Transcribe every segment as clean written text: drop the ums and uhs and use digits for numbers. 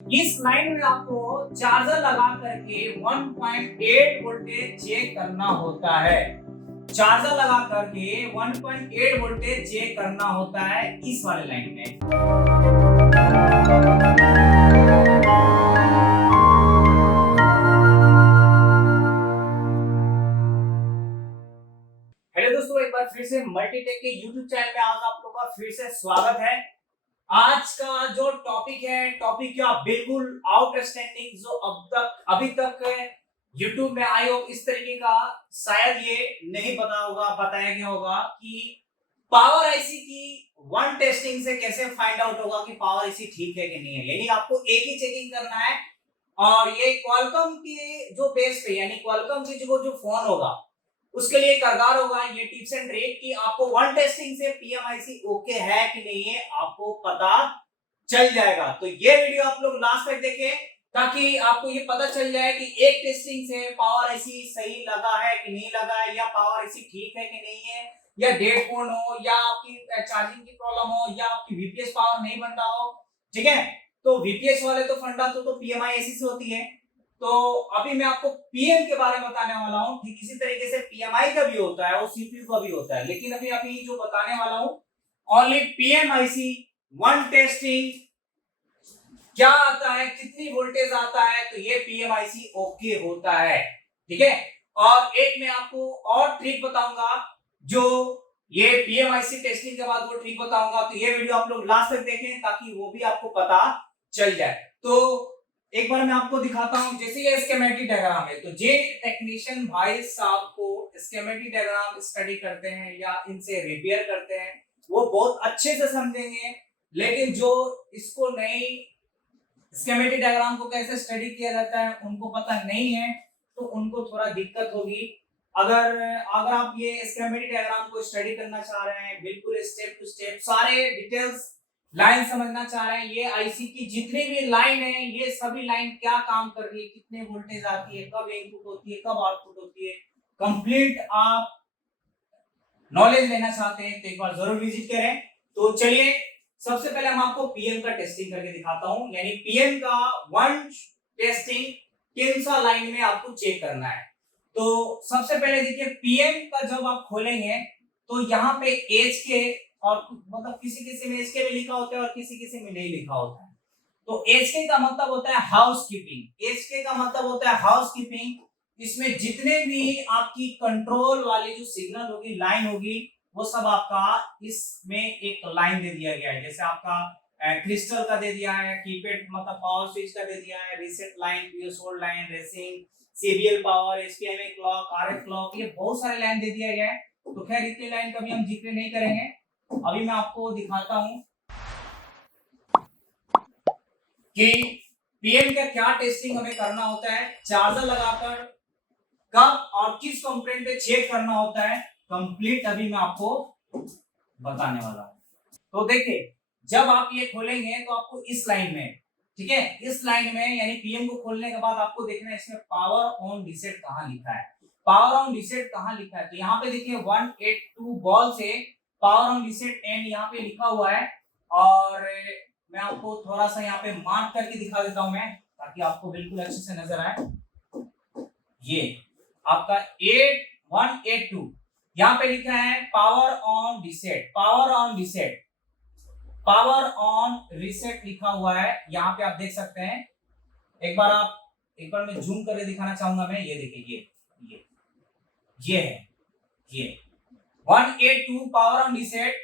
इस लाइन में आपको चार्जर लगा करके 1.8 वोल्टेज चेक करना होता है। चार्जर लगा करके 1.8 वोल्टेज चेक करना होता है इस वाले लाइन में। हेलो दोस्तों, एक बार फिर से मल्टीटेक के YouTube चैनल में आज आप लोगों का फिर से स्वागत है। आज का जो टॉपिक है, टॉपिक क्या बिल्कुल आउटस्टैंडिंग, जो अभी तक YouTube में आई हो इस तरीके का शायद ये नहीं बताया गया होगा कि पावर आईसी की वन टेस्टिंग से कैसे फाइंड आउट होगा कि पावर आईसी ठीक है कि नहीं है। यानी आपको एक ही चेकिंग करना है और ये क्वालकॉम के जो बेस पे, यानी क्वालकॉम की जो फोन होगा उसके लिए कारगर होगा ये टिप्स एंड ट्रिक कि आपको वन टेस्टिंग से पीएमआईसी ओके है कि नहीं है आपको पता चल जाएगा। तो ये वीडियो आप लोग लास्ट तक देखें ताकि आपको ये पता चल जाए कि एक टेस्टिंग से पावर आईसी सही लगा है कि नहीं लगा है, या पावर आईसी ठीक है कि नहीं है, या डेड फोन हो, या आपकी चार्जिंग की प्रॉब्लम हो, या आपकी वीपीएस पावर नहीं बन रहा हो। ठीक है, तो वीपीएस वाले तो फंडा तो पीएमआईसी से होती है। तो अभी मैं आपको पीएम के बारे में बताने वाला हूं। ठीक इसी तरीके से पीएमआई का भी होता है, वो सीपीयू का भी होता है, लेकिन अभी जो बताने वाला हूं ओनली पीएमआईसी वन टेस्टिंग क्या आता है, कितनी वोल्टेज आता है, तो ये पीएमआईसी ओके होता है। ठीक है, और एक मैं आपको और ट्रिक बताऊंगा, जो ये पीएमआईसी टेस्टिंग के बाद वो ट्रिक बताऊंगा। तो ये वीडियो आप लोग लास्ट तक देखें ताकि वो भी आपको पता चल जाए। तो एक बार मैं आपको दिखाता हूं, जैसे ये स्कीमेटिक डायग्राम है, तो जे टेक्नीशियन भाई साहब को स्कीमेटिक डायग्राम स्टडी करते हैं या इनसे रिपेयर करते हैं वो बहुत अच्छे से समझेंगे, लेकिन जो इसको नहीं स्कीमेटिक डायग्राम को कैसे स्टडी किया जाता है उनको पता नहीं है तो उनको थोड़ा दिक्कत होगी। अगर आप ये स्कीमेटिक डायग्राम को स्टडी करना चाह रहे हैं, बिल्कुल स्टेप टू स्टेप सारे डिटेल्स लाइन समझना चाह रहे हैं, ये आईसी की जितनी भी लाइन है ये सभी लाइन क्या काम कर रही है, कितने वोल्टेज आती है, कब इनपुट होती है, कब आउटपुट होती है, कंप्लीट आप नॉलेज लेना चाहते हैं तो एक बार जरूर विजिट करें। तो चलिए सबसे पहले हम आपको पीएम का टेस्टिंग करके दिखाता हूं। यानी पीएम का वन टेस्टिंग किन सा लाइन में आपको चेक करना है। तो सबसे पहले देखिए पीएम का जब आप खोलेंगे तो यहाँ पे एच के और मतलब किसी में एच के भी लिखा होता है और किसी में नहीं लिखा होता है। तो एच के का मतलब होता है हाउस कीपिंग, एच के का मतलब होता है हाउस कीपिंग। इसमें जितने भी आपकी कंट्रोल वाली जो सिग्नल होगी, लाइन होगी, वो सब आपका इसमें एक लाइन दे दिया गया है। जैसे आपका क्रिस्टल का दे दिया है, कीपैड मतलब पावर स्विच का दे दिया है, reset line, PS hold line, racing, CBL power, HPMA clock, RF clock, ये बहुत सारे लाइन दे दिया गया है। तो खैर इतने लाइन कभी हम जिक्र नहीं करेंगे। अभी मैं आपको दिखाता हूं कि पीएम का क्या टेस्टिंग हमें करना होता है, चार्जर लगाकर कब और किस कंपोनेंट पे चेक करना होता है, कंप्लीट अभी मैं आपको बताने वाला हूं। तो देखिए जब आप ये खोलेंगे तो आपको इस लाइन में, ठीक है, इस लाइन में यानी पीएम को खोलने के बाद आपको देखना है इसमें पावर ऑन रीसेट कहां लिखा है, पावर ऑन रीसेट कहां लिखा है। तो यहाँ पे देखिए 182 बॉल से पावर ऑन रीसेट एंड यहाँ पे लिखा हुआ है, और मैं आपको थोड़ा सा यहाँ पे मार्क करके दिखा देता हूं मैं ताकि आपको बिल्कुल अच्छे से नजर आए। ये आपका 8182 यहाँ पे लिखा है power on reset, power on reset, power on reset लिखा हुआ है। यहाँ पे आप देख सकते हैं, एक बार मैं जूम करके दिखाना चाहूंगा मैं, ये देखिए ये है ये 182 पावर ऑन रीसेट।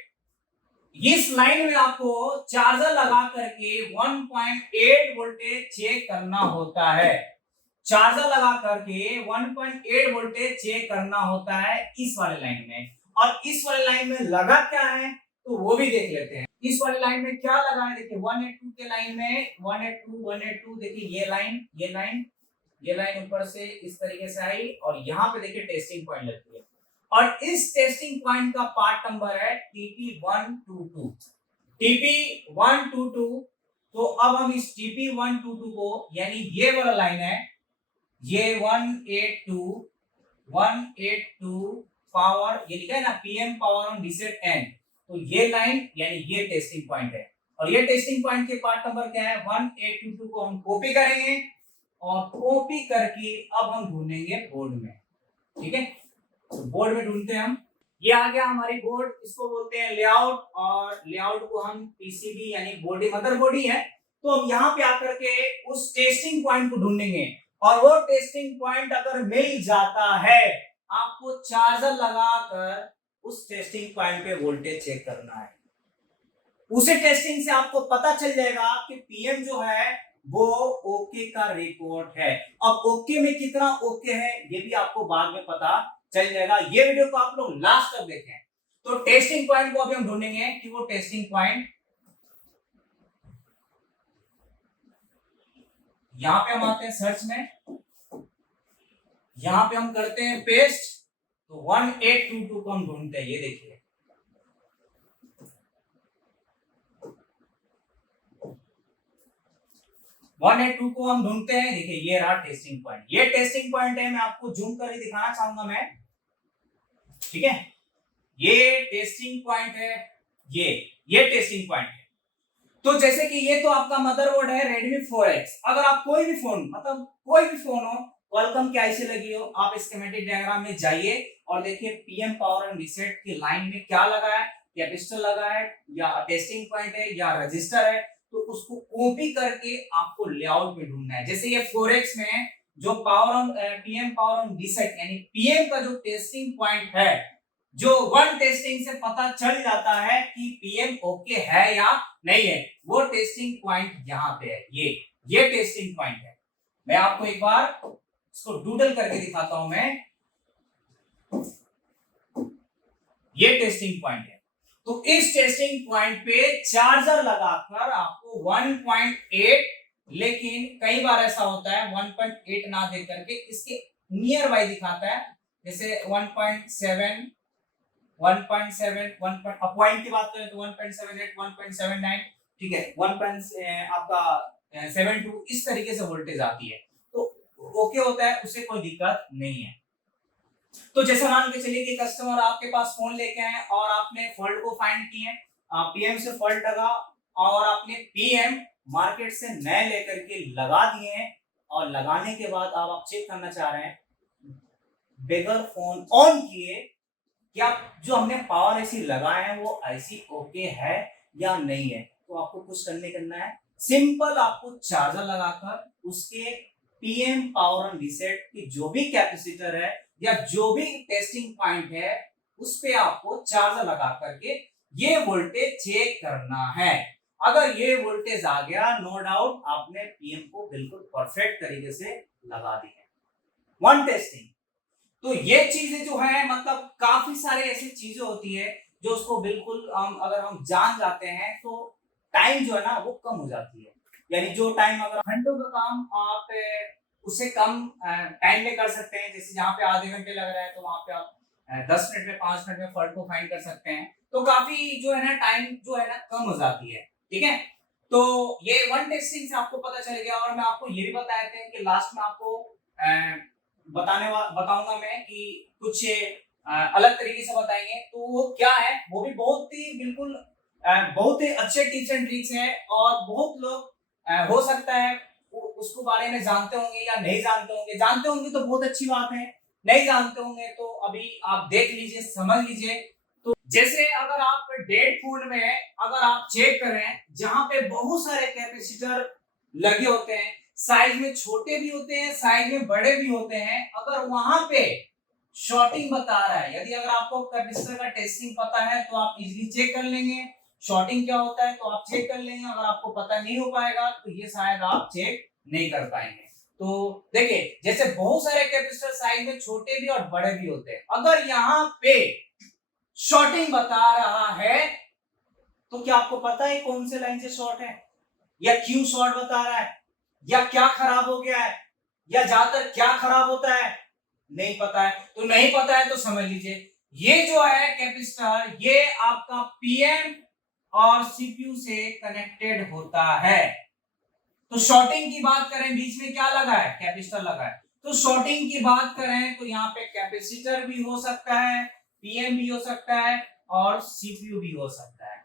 इस लाइन में आपको चार्जर लगा करके 1.8 वोल्टेज चेक करना होता है, चार्जर लगा करके 1.8 वोल्टेज चेक करना होता है इस वाले लाइन में। और इस वाले लाइन में लगा क्या है तो वो भी देख लेते हैं। इस वाले लाइन में क्या लगा है, देखिए 182 के लाइन में 182 देखिए ये लाइन ऊपर से इस तरीके से आई और यहाँ पे देखिए टेस्टिंग पॉइंट लगती है, और इस टेस्टिंग पॉइंट का पार्ट नंबर है TP122, TP122। तो अब हम इस TP122 को, यानी ये वाला लाइन है, ये 182 पावर, ये लिखा है ना PM power on reset and, तो ये लाइन यानी ये टेस्टिंग पॉइंट है। और ये टेस्टिंग पॉइंट के पार्ट नंबर क्या है 1822 को हम कॉपी करेंगे और कॉपी करके अब हम ढूंढेंगे बोर्ड में। ठीक है, तो बोर्ड में ढूंढते हैं हम। ये आ गया हमारी बोर्ड, इसको बोलते हैं लेआउट, और लेआउट को हम पीसीबी यानी बॉडी मदरबोर्ड ही है। तो हम यहाँ पे आकर के उस टेस्टिंग पॉइंट को ढूंढेंगे और वो टेस्टिंग पॉइंट अगर मिल जाता है आपको चार्जर लगाकर उस टेस्टिंग पॉइंट पे वोल्टेज चेक करना है। उसी टेस्टिंग से आपको पता चल जाएगा कि पीएम जो है वो ओके का रिपोर्ट है। अब ओके में कितना ओके है ये भी आपको बाद में पता चल जाएगा। ये वीडियो को आप लोग लास्ट तक देखें। तो टेस्टिंग पॉइंट को अभी हम ढूंढेंगे कि वो टेस्टिंग पॉइंट, यहां पे हम आते हैं सर्च में, यहां पे हम करते हैं पेस्ट, तो 1822 को हम ढूंढते हैं। ये देखिए 182 को हम ढूंढते हैं। देखिए ये रहा टेस्टिंग पॉइंट, ये टेस्टिंग पॉइंट है। मैं आपको जूम करके दिखाना चाहूंगा मैं, ठीक है। ये टेस्टिंग पॉइंट है, ये टेस्टिंग पॉइंट है। तो जैसे कि ये तो आपका मदरबोर्ड है Redmi 4X। अगर आप कोई भी फोन, मतलब कोई भी फोन हो, क्वालकॉम की आईसी लगी हो, आप स्कीमेटिक डायग्राम में जाइए और देखिए पीएम पावर एंड रीसेट की लाइन में क्या लगा है, या पिस्टल लगा है, या टेस्टिंग पॉइंट है, या रजिस्टर है। तो उसको कॉपी करके आपको लेआउट में ढूंढना है। जैसे ये 4X में जो पीएम पावर ऑन रीसेट यानी पीएम का जो टेस्टिंग पॉइंट है, जो वन टेस्टिंग से पता चल जाता है कि पीएम ओके है या नहीं है, वो टेस्टिंग पॉइंट यहाँ पे है। ये टेस्टिंग पॉइंट है। मैं आपको एक बार इसको डूडल करके दिखाता हूं मैं। ये टेस्टिंग पॉइंट है। तो इस टेस्टिंग पॉइंट पे चार्जर लगाकर आपको 1.8, लेकिन कई बार ऐसा होता है 1.8 ना दे करके इसके नियर बाय दिखाता है, जैसे 1.7, 1.7, पॉइंट की बात करें तो 1.78, 1.79, ठीक है, 1.72 इस तरीके से वोल्टेज आती है। तो ओके होता है, उससे कोई दिक्कत नहीं है। तो जैसा मान के चलिए कि कस्टमर आपके पास फोन लेके आए और आपने फॉल्ट को फाइंड किए, पीएम से फॉल्ट लगा और आपने पीएम मार्केट से नए लेकर के लगा दिए हैं, और लगाने के बाद अब आप चेक करना चाह रहे हैं बगैर फोन ऑन किए क्या जो हमने पावर आईसी लगाया है वो आईसी ओके है या नहीं है। तो आपको कुछ करना है, सिंपल आपको चार्जर लगाकर उसके पीएम पावर ऑन रीसेट की जो भी कैपेसिटर है या जो भी टेस्टिंग पॉइंट है उस पे आपको चार्जर लगा करके ये वोल्टेज चेक करना है। अगर ये वोल्टेज आ गया, नो डाउट आपने पीएम को बिल्कुल परफेक्ट तरीके से लगा दी है। One testing. तो ये चीजें जो है, मतलब काफी सारे ऐसी चीजें होती है जो उसको बिल्कुल अगर हम जान जाते हैं तो टाइम जो है ना वो कम हो जाती है। यानी जो टाइम अगर घंटों का काम आप उससे कम टाइम में कर सकते हैं, जैसे जहाँ पे आधे घंटे लग रहा है तो वहां पे आप 10 मिनट में 5 मिनट में फॉल्ट को फाइंड कर सकते हैं। तो काफी जो है ना टाइम जो है ना कम हो जाती है। ठीक है, तो ये वन टेस्टिंग से आपको पता चल गया। और मैं आपको ये भी बताए थे कि लास्ट में आपको बताऊंगा मैं कि कुछ अलग तरीके से बताएंगे। तो वो क्या है, वो भी बहुत ही बिल्कुल बहुत ही अच्छे टिप्स एंड ट्रिक्स हैं, और बहुत लोग हो सकता है उसको बारे में जानते होंगे या नहीं जानते होंगे। जानते होंगे तो बहुत अच्छी बात है, नहीं जानते होंगे तो अभी आप देख लीजिए, समझ लीजिए। तो जैसे अगर आप डेड फोन में अगर आप चेक करें जहां पे बहुत सारे कैपेसिटर लगे होते हैं, साइज में छोटे भी होते हैं, साइज में बड़े भी होते हैं, अगर वहां पे शॉर्टिंग बता रहा है, यदि अगर आपको कैपेसिटर का टेस्टिंग पता है तो आप इजीली चेक कर लेंगे शॉर्टिंग क्या होता है, तो आप चेक कर लेंगे। अगर आपको पता नहीं हो पाएगा तो ये शायद आप चेक नहीं कर पाएंगे। तो देखिए जैसे बहुत सारे कैपेसिटर साइज में छोटे भी और बड़े भी होते हैं, अगर यहाँ पे शॉर्टिंग बता रहा है तो क्या आपको पता है कौन से लाइन से शॉर्ट है, या क्यों शॉर्ट बता रहा है, या क्या खराब हो गया है, या ज्यादातर क्या खराब होता है, नहीं पता है। तो नहीं पता है तो समझ लीजिए ये जो है कैपेसिटर ये आपका पीएम और सीपीयू से कनेक्टेड होता है। तो शॉर्टिंग की बात करें, बीच में क्या लगा है, कैपेसिटर लगा है। तो शॉर्टिंग की बात करें तो यहाँ पे कैपेसिटर भी हो सकता है, पीएम भी हो सकता है और सीपीयू भी हो सकता है।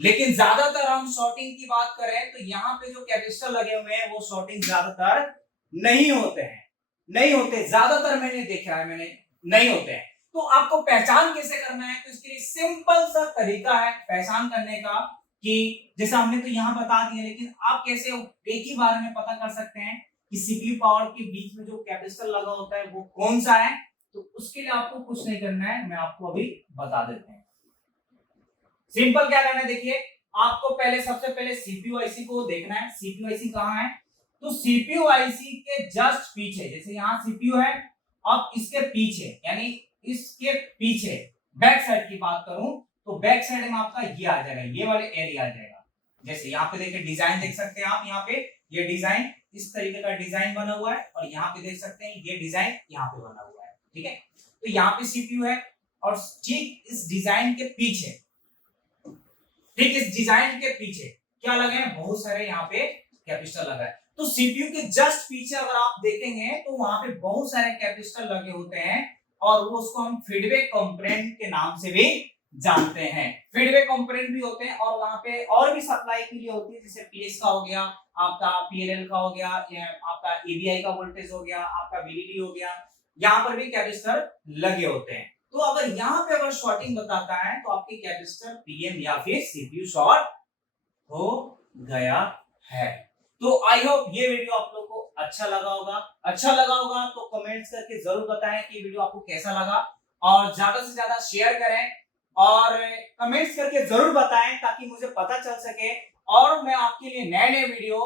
लेकिन ज्यादातर हम शॉर्टिंग की बात करें तो यहाँ पे जो कैपेसिटर लगे हुए हैं वो शॉर्टिंग ज्यादातर नहीं होते हैं, नहीं होते, ज्यादातर मैंने देखा है, मैंने नहीं होते हैं। तो आपको पहचान कैसे करना है, तो इसके लिए सिंपल सा तरीका है पहचान करने का कि जैसा हमने तो यहाँ बता दिया, लेकिन आप कैसे एक ही बार में पता कर सकते हैं कि सीपीयू पावर के बीच में जो कैपेसिटर लगा होता है वो कौन सा है। तो उसके लिए आपको कुछ नहीं करना है, मैं आपको अभी बता देते हैं। सिंपल क्या करना है, देखिए आपको पहले सबसे पहले सीपीयू आईसी को देखना है। सीपीयू आईसी कहाँ है, तो सीपीयू आईसी के जस्ट पीछे, जैसे यहाँ सीपीयू है, अब इसके पीछे यानी इसके पीछे बैक साइड की बात करूं तो बैक साइड में आपका ये आ जाएगा, ये वाले एरिया आ जाएगा। जैसे यहाँ पे देखिए डिजाइन देख सकते हैं आप, यहाँ पे ये डिजाइन इस तरीके का डिजाइन बना हुआ है और यहाँ पे देख सकते हैं ये डिजाइन यहाँ पे बना हुआ है, ठीक है। तो यहाँ पे सीपीयू है और ठीक इस डिजाइन के पीछे, ठीक इस डिजाइन के पीछे क्या लगे हैं, बहुत सारे यहाँ पे कैपेसिटर लगा है। तो सीपीयू के जस्ट पीछे अगर आप देखेंगे तो वहां पे बहुत सारे कैपेसिटर लगे होते हैं और वो उसको हम फीडबैक कंपोनेंट के नाम से भी जानते हैं। फीडबैक कंपोनेंट भी होते हैं और वहां पे और भी सप्लाई के लिए होती है, जैसे पीएस का हो गया, आपका पीएलएल का हो गया, आपका ईबीआई का वोल्टेज हो गया, आपका वीडीडी हो गया, यहाँ पर भी कैपेसिटर लगे होते हैं। तो अगर यहाँ पे अगर शॉर्टिंग बताता है तो आपके कैपेसिटर पीएम या फिर सीपीयू शॉर्ट हो गया है। तो आई होप ये वीडियो आप लोग को अच्छा लगा होगा। अच्छा लगा होगा तो कमेंट्स करके जरूर बताएं कि वीडियो आपको कैसा लगा और ज्यादा से ज्यादा शेयर करें और कमेंट्स करके जरूर बताएं ताकि मुझे पता चल सके और मैं आपके लिए नए नए वीडियो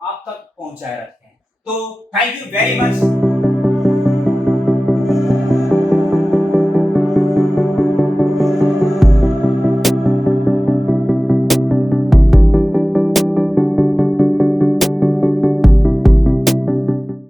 आप तक पहुंचाए रखें। तो थैंक यू वेरी मच।